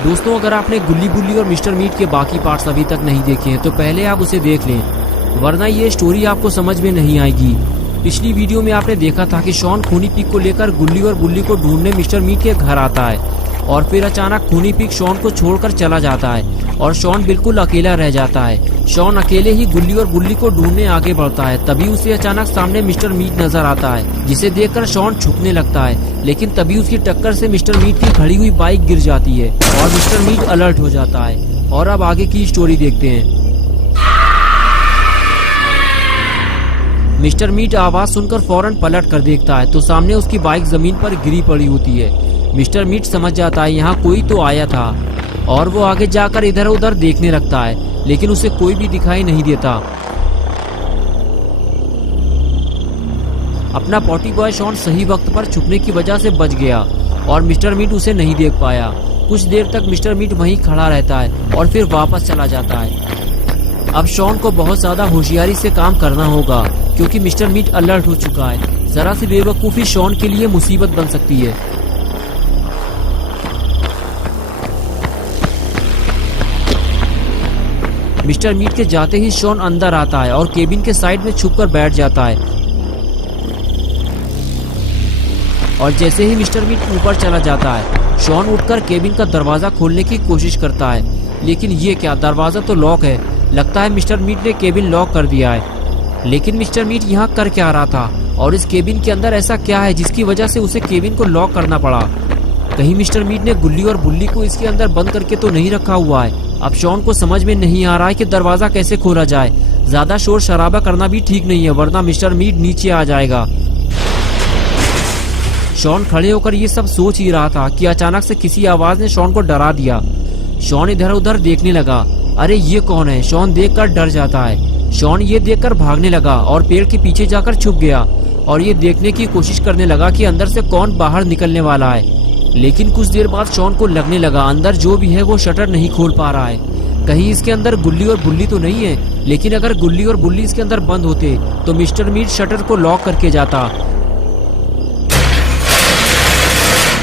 दोस्तों, अगर आपने गुल्ली बुल्ली और मिस्टर मीट के बाकी पार्ट्स अभी तक नहीं देखे हैं तो पहले आप उसे देख लें, वरना ये स्टोरी आपको समझ में नहीं आएगी। पिछली वीडियो में आपने देखा था कि शॉन खूनी पिग को लेकर गुल्ली और बुल्ली को ढूंढने मिस्टर मीट के घर आता है और फिर अचानक खूनी पिग शॉन को छोड़कर चला जाता है और शॉन बिल्कुल अकेला रह जाता है। शॉन अकेले ही गुल्ली और बुल्ली को ढूंढने आगे बढ़ता है। तभी उसे अचानक सामने मिस्टर मीट नजर आता है, जिसे देखकर शॉन झुकने लगता है, लेकिन तभी उसकी टक्कर से मिस्टर मीट की खड़ी हुई बाइक गिर जाती है और मिस्टर मीट अलर्ट हो जाता है। और अब आगे की स्टोरी देखते हैं। मिस्टर मीट आवाज सुनकर फौरन पलट कर देखता है तो सामने उसकी बाइक जमीन पर गिरी पड़ी होती है। मिस्टर मीट समझ जाता है यहाँ कोई तो आया था और वो आगे जाकर इधर उधर देखने लगता है, लेकिन उसे कोई भी दिखाई नहीं देता। अपना पॉटी बॉय शॉन सही वक्त पर छुपने की वजह से बच गया और मिस्टर मीट उसे नहीं देख पाया। कुछ देर तक मिस्टर मीट वहीं खड़ा रहता है और फिर वापस चला जाता है। अब शॉन को बहुत ज्यादा होशियारी से काम करना होगा क्योंकि मिस्टर मीट अलर्ट हो चुका है। जरा सी बेवकूफी शॉन के लिए मुसीबत बन सकती है। मिस्टर मीट के जाते ही शॉन अंदर आता है और केबिन के साइड में छुपकर बैठ जाता है और जैसे ही मिस्टर मीट ऊपर चला जाता है, शॉन उठकर केबिन का दरवाजा खोलने की कोशिश करता है, लेकिन ये क्या, दरवाजा तो लॉक है। लगता है मिस्टर मीट ने केबिन लॉक कर दिया है। लेकिन मिस्टर मीट यहाँ कर क्या रहा था और इस केबिन के अंदर ऐसा क्या है जिसकी वजह से उसे केबिन को लॉक करना पड़ा? कहीं मिस्टर मीट ने गुल्ली और बुल्ली को इसके अंदर बंद करके तो नहीं रखा हुआ है? अब शॉन को समझ में नहीं आ रहा है कि दरवाजा कैसे खोला जाए। ज्यादा शोर शराबा करना भी ठीक नहीं है, वरना मिस्टर मीट नीचे आ जाएगा। शॉन खड़े होकर ये सब सोच ही रहा था कि अचानक से किसी आवाज ने शॉन को डरा दिया। शॉन इधर उधर देखने लगा। अरे ये कौन है? शॉन देखकर डर जाता है। शॉन ये देखकर भागने लगा और पेड़ के पीछे जाकर छुप गया और ये देखने की कोशिश करने लगा कि अंदर से कौन बाहर निकलने वाला है। लेकिन कुछ देर बाद शॉन को लगने लगा अंदर जो भी है वो शटर नहीं खोल पा रहा है। कहीं इसके अंदर गुल्ली और बुल्ली तो नहीं है? लेकिन अगर गुल्ली और बुल्ली इसके अंदर बंद होते तो मिस्टर मीट शटर को लॉक करके जाता।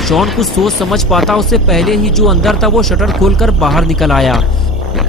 शॉन कुछ सोच समझ पाता उससे पहले ही जो अंदर था वो शटर खोलकर बाहर निकल आया।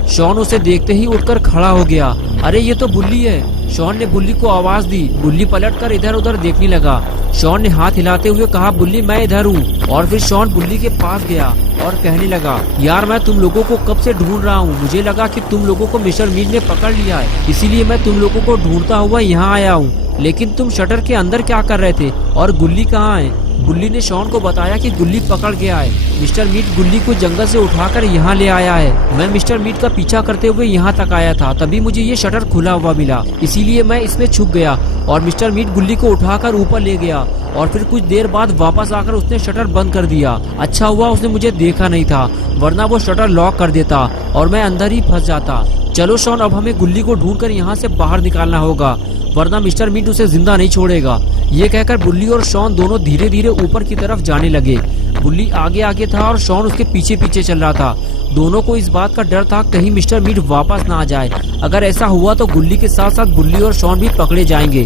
शॉन उसे देखते ही उठकर खड़ा हो गया। अरे ये तो बुल्ली है। शॉन ने बुल्ली को आवाज दी। बुल्ली पलटकर इधर उधर देखने लगा। शॉन ने हाथ हिलाते हुए कहा, बुल्ली मैं इधर हूँ। और फिर शॉन बुल्ली के पास गया और कहने लगा, यार मैं तुम लोगों को कब से ढूंढ रहा हूँ। मुझे लगा कि तुम लोगों को मिस्टर मीट ने पकड़ लिया है, इसीलिए मैं तुम लोगों को ढूंढता हुआ यहाँ आया हूँ। लेकिन तुम शटर के अंदर क्या कर रहे थे और गुल्ली कहाँ है? बुल्ली ने शॉन को बताया कि गुल्ली पकड़ गया है। मिस्टर मीट गुल्ली को जंगल से उठाकर यहाँ ले आया है। मैं मिस्टर मीट का पीछा करते हुए यहाँ तक आया था, तभी मुझे ये शटर खुला हुआ मिला, इसीलिए मैं इसमें छुप गया और मिस्टर मीट गुल्ली को उठाकर ऊपर ले गया और फिर कुछ देर बाद वापस आकर उसने शटर बंद कर दिया। अच्छा हुआ उसने मुझे देखा नहीं था, वरना वो शटर लॉक कर देता और मैं अंदर ही फंस जाता। चलो शॉन, अब हमें गुल्ली को ढूंढकर यहाँ से बाहर निकालना होगा, वरना मिस्टर मीट उसे जिंदा नहीं छोड़ेगा। ये कहकर बुल्ली और शॉन दोनों धीरे धीरे ऊपर की तरफ जाने लगे। बुल्ली आगे आगे था और शॉन उसके पीछे पीछे चल रहा था। दोनों को इस बात का डर था कहीं मिस्टर मीट वापस ना आ जाए। अगर ऐसा हुआ तो गुल्ली के साथ साथ बुल्ली और शॉन भी पकड़े जाएंगे।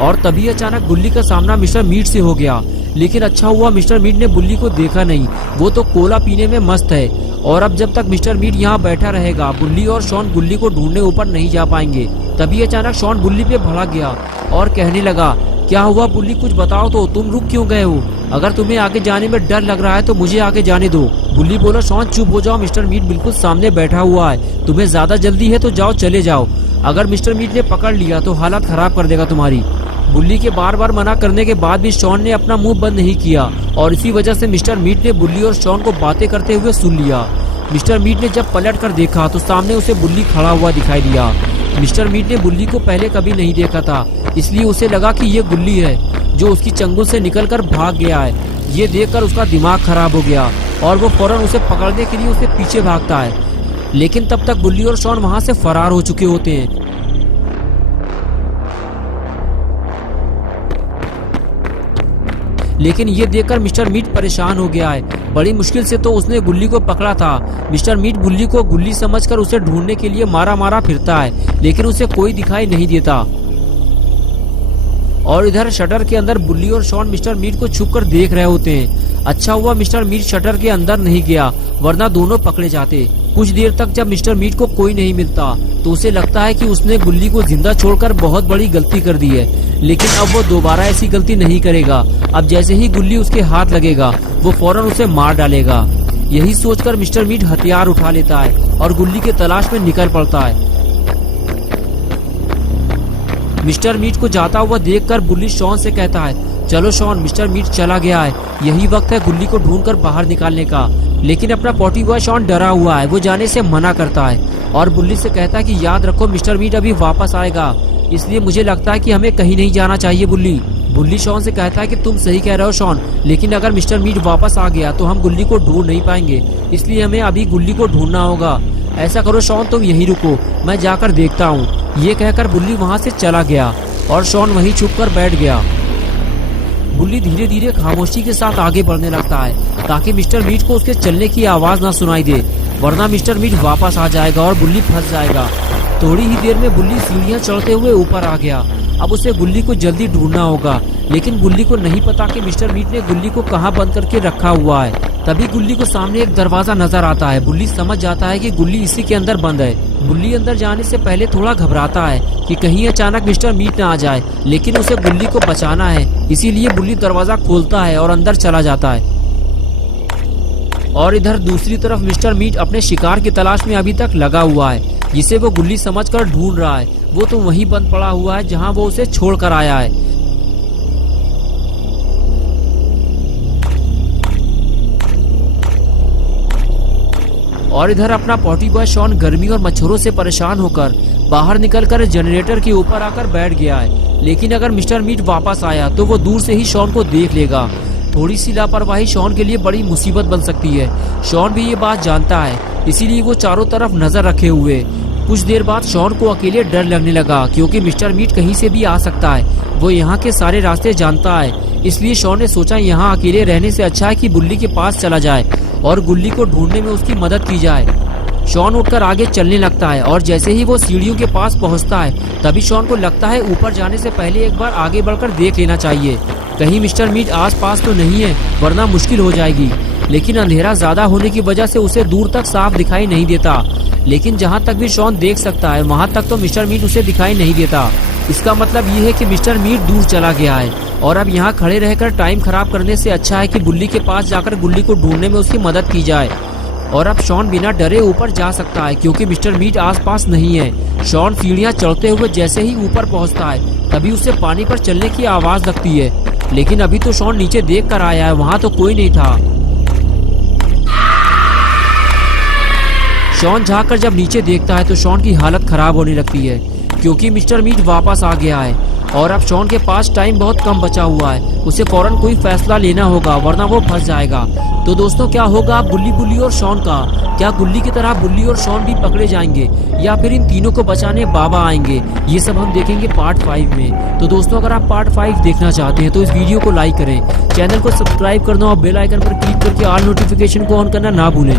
और तभी अचानक गुल्ली का सामना मिस्टर मीट से हो गया। लेकिन अच्छा हुआ मिस्टर मीट ने बुल्ली को देखा नहीं, वो तो कोला पीने में मस्त है। और अब जब तक मिस्टर मीट यहाँ बैठा रहेगा, बुल्ली और शॉन गुल्ली को ढूंढने ऊपर नहीं जा पाएंगे। तभी अचानक शॉन बुल्ली पे भड़क गया और कहने लगा, क्या हुआ बुल्ली, कुछ बताओ तो, तुम रुक क्यों गए हो? अगर तुम्हें आगे जाने में डर लग रहा है तो मुझे आगे जाने दो। बुल्ली बोला, शॉन चुप हो जाओ, मिस्टर मीट बिल्कुल सामने बैठा हुआ है, तुम्हें ज्यादा जल्दी है तो जाओ, चले जाओ। अगर मिस्टर मीट ने पकड़ लिया तो हालत खराब कर देगा तुम्हारी। बुल्ली के बार बार मना करने के बाद भी शॉन ने अपना मुंह बंद नहीं किया और इसी वजह से मिस्टर मीट ने बुल्ली और शॉन को बातें करते हुए सुन लिया। मिस्टर मीट ने जब पलट कर देखा तो सामने उसे बुल्ली खड़ा हुआ दिखाई दिया। मिस्टर मीट ने बुल्ली को पहले कभी नहीं देखा था, इसलिए उसे लगा कि ये गुल्ली है जो उसकी चंगुल से निकलकर भाग गया है। ये देखकर उसका दिमाग खराब हो गया और वो फौरन उसे पकड़ने के लिए उसके पीछे भागता है। लेकिन तब तक बुल्ली और शॉन वहां से फरार हो चुके होते हैं। लेकिन ये देखकर मिस्टर मीट परेशान हो गया है। बड़ी मुश्किल से तो उसने गुल्ली को पकड़ा था। मिस्टर मीट गुल्ली को गुल्ली समझकर उसे ढूंढने के लिए मारा मारा फिरता है, लेकिन उसे कोई दिखाई नहीं देता। और इधर शटर के अंदर बुल्ली और शॉन मिस्टर मीट को छुप कर देख रहे होते हैं। अच्छा हुआ मिस्टर मीट शटर के अंदर नहीं गया, वरना दोनों पकड़े जाते। कुछ देर तक जब मिस्टर मीट को कोई नहीं मिलता तो उसे लगता है कि उसने गुल्ली को जिंदा छोड़कर बहुत बड़ी गलती कर दी है, लेकिन अब वो दोबारा ऐसी गलती नहीं करेगा। अब जैसे ही गुल्ली उसके हाथ लगेगा वो फौरन उसे मार डालेगा। यही सोचकर मिस्टर मीट हथियार उठा लेता है और गुल्ली के तलाश में निकल पड़ता है। मिस्टर मीट को जाता हुआ देखकर बुल्ली शॉन से कहता है, चलो शॉन, मिस्टर मीट चला गया है, यही वक्त है गुल्ली को ढूंढकर बाहर निकालने का। लेकिन अपना पॉटी बॉय शॉन डरा हुआ है, वो जाने से मना करता है और बुल्ली से कहता है कि याद रखो मिस्टर मीट अभी वापस आएगा, इसलिए मुझे लगता है कि हमें कहीं नहीं जाना चाहिए बुल्ली। बुल्ली शॉन से कहता है कि तुम सही कह रहे हो शॉन, लेकिन अगर मिस्टर मीट वापस आ गया तो हम गुल्ली को ढूंढ नहीं पाएंगे, इसलिए हमें अभी गुल्ली को ढूंढना होगा। ऐसा करो शॉन, तुम यहीं रुको, मैं जाकर देखता हूँ। ये कहकर बुल्ली वहाँ से चला गया और शॉन वहीं छुपकर बैठ गया। बुल्ली धीरे धीरे खामोशी के साथ आगे बढ़ने लगता है ताकि मिस्टर मीट को उसके चलने की आवाज ना सुनाई दे, वरना मिस्टर मीट वापस आ जाएगा और बुल्ली फंस जाएगा। थोड़ी ही देर में बुल्ली सीढ़ियाँ चढ़ते हुए ऊपर आ गया। अब उसे गुल्ली को जल्दी ढूंढना होगा, लेकिन गुल्ली को नहीं पता कि मिस्टर मीट ने गुल्ली को कहाँ बंद करके रखा हुआ है। तभी गुल्ली को सामने एक दरवाजा नजर आता है। बुल्ली समझ जाता है कि गुल्ली इसी के अंदर बंद है। बुल्ली अंदर जाने से पहले थोड़ा घबराता है कि कहीं अचानक मिस्टर मीट न आ जाए, लेकिन उसे गुल्ली को बचाना है, इसीलिए बुल्ली दरवाजा खोलता है और अंदर चला जाता है। और इधर दूसरी तरफ मिस्टर मीट अपने शिकार की तलाश में अभी तक लगा हुआ है, जिसे वो गुल्ली समझकर ढूंढ रहा है। वो तो वहीं बंद पड़ा हुआ है जहां वो उसे छोड़कर आया है। और इधर अपना पॉटी बॉय शॉन गर्मी और मच्छरों से परेशान होकर बाहर निकलकर जनरेटर के ऊपर आकर बैठ गया है। लेकिन अगर मिस्टर मीट वापस आया तो वो दूर से ही शॉन को देख लेगा। थोड़ी सी लापरवाही शॉन के लिए बड़ी मुसीबत बन सकती है। शॉन भी ये बात जानता है, इसीलिए वो चारों तरफ नजर रखे हुए। कुछ देर बाद शॉन को अकेले डर लगने लगा, क्योंकि मिस्टर मीट कहीं से भी आ सकता है। वो यहाँ के सारे रास्ते जानता है, इसलिए शॉन ने सोचा यहाँ अकेले रहने से अच्छा है कि बुल्ली के पास चला जाए और गुल्ली को ढूंढने में उसकी मदद की जाए। शॉन उठकर आगे चलने लगता है और जैसे ही वो सीढ़ियों के पास पहुंचता है तभी शॉन को लगता है ऊपर जाने से पहले एक बार आगे बढ़कर देख लेना चाहिए, कहीं मिस्टर मीट आसपास तो नहीं है, वरना मुश्किल हो जाएगी। लेकिन अंधेरा ज्यादा होने की वजह से उसे दूर तक साफ दिखाई नहीं देता। लेकिन जहाँ तक भी शॉन देख सकता है वहाँ तक तो मिस्टर मीट उसे दिखाई नहीं देता। इसका मतलब ये है कि मिस्टर मीट दूर चला गया है और अब यहाँ खड़े रहकर टाइम खराब करने से अच्छा है कि बुल्ली के पास जाकर गुल्ली को ढूंढने में उसकी मदद की जाए। और अब शॉन बिना डरे ऊपर जा सकता है क्योंकि मिस्टर मीट आसपास नहीं है। शॉन सीढ़ियाँ चढ़ते हुए जैसे ही ऊपर पहुँचता है तभी उसे पानी पर चलने की आवाज लगती है, लेकिन अभी तो शॉन नीचे देख कर आया है, वहाँ तो कोई नहीं था। शॉन झाँककर जब नीचे देखता है तो शॉन की हालत खराब होने लगती है क्योंकि मिस्टर मीट वापस आ गया है और अब शॉन के पास टाइम बहुत कम बचा हुआ है। उसे फौरन कोई फैसला लेना होगा वरना वो फंस जाएगा। तो दोस्तों, क्या होगा बुल्ली और शॉन का? क्या गुल्ली की तरह बुल्ली और शॉन भी पकड़े जाएंगे या फिर इन तीनों को बचाने बाबा आएंगे? ये सब हम देखेंगे पार्ट 5 में। तो दोस्तों, अगर आप पार्ट 5 देखना चाहते हैं तो इस वीडियो को लाइक करें, चैनल को सब्सक्राइब करना और बेल आइकन पर क्लिक करके ऑल नोटिफिकेशन को ऑन करना ना भूलें।